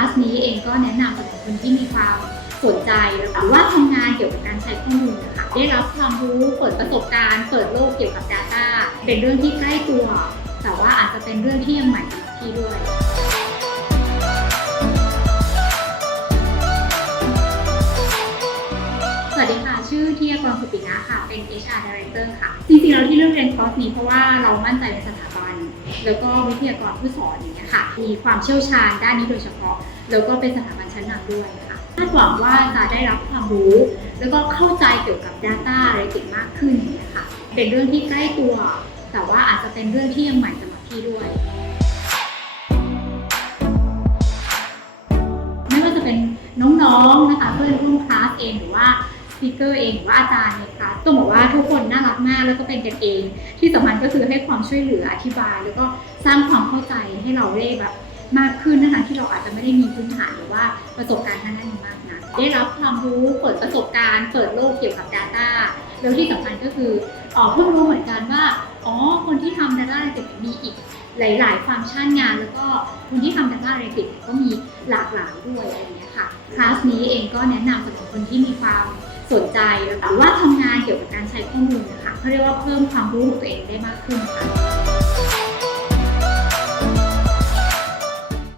าสนี้เองก็แนะนำสำหรับคนที่มีความสนใจหรือว่าทำงานเกี่ยวกับการใช้ข้อมูลนะคะได้รับความรู้เปิดประสบการณ์เปิดโลกเกี่ยวกับ Data เป็นเรื่องที่ใกล้ตัว แต่ว่าอาจจะเป็นเรื่องที่ยังใหม่สำหรับพี่ด้วยสวัสดีค่ะ ชื่อเทียกรสุปินะค่ะ เป็น HR Director ค่ะ จริงๆแล้วที่เลือกเรียนคอร์สนี้เพราะว่าเรามั่นใจในสถาบัน แล้วก็วิทยากรผู้สอนอย่างเงี้ยค่ะ มีความเชี่ยวชาญด้านนี้โดยเฉพาะ แล้วก็เป็นสถาบันชั้นนำด้วยค่ะคาดหวังว่าจะได้รับความรู้ แล้วก็เข้าใจเกี่ยวกับ Data a n a l y t i c มากขึ้นอย่างเงี้ยค่ะเป็นเรื่องที่ใกล้ตัว แต่ว่าอาจจะเป็นเรื่องที่ยังใหม่สำหรับพี่ด้วยไม่ว่าจะเป็นน้องๆนะคะเพื่อนร่วมคลาสเองหรือว่า ปีกเกอร์เองหรือว่าอาจารย์ในคลาสต้องบอกว่าทุกคนน่ารักมากแล้วก็เป็นกันเอง ที่สำคัญก็คือให้ความช่วยเหลืออธิบาย แล้วก็สร้างความเข้าใจให้เราได้แบบมากขึ้นนะคะที่เราอาจจะไม่ได้มีพื้นฐานหรือว่าประสบการณ์ทางด้านนี้มากนะได้รับความรู้เปิดประสบการณ์ เปิดโลกเกี่ยวกับ Data แล้วที่สำคัญก็คืออ๋อเพิ่งรู้เหมือนกันว่าอ๋อคนที่ทำ Data Analytics มีอีกหลาย ๆ ฟังก์ชันงาน แล้วก็คนที่ทำ Data Analytics ก็มีหลากหลายด้วยอะไรอย่างเงี้ยค่ะคลาสนี้เองก็แนะนำสำหรับคนที่มีความ สนใจหรือว่าทำงานเกี่ยวกับการใช้ข้อมูลนะคะเขาเรียกว่าเพิ่มความรู้ของตัวเองได้มากขึ้นค่ะ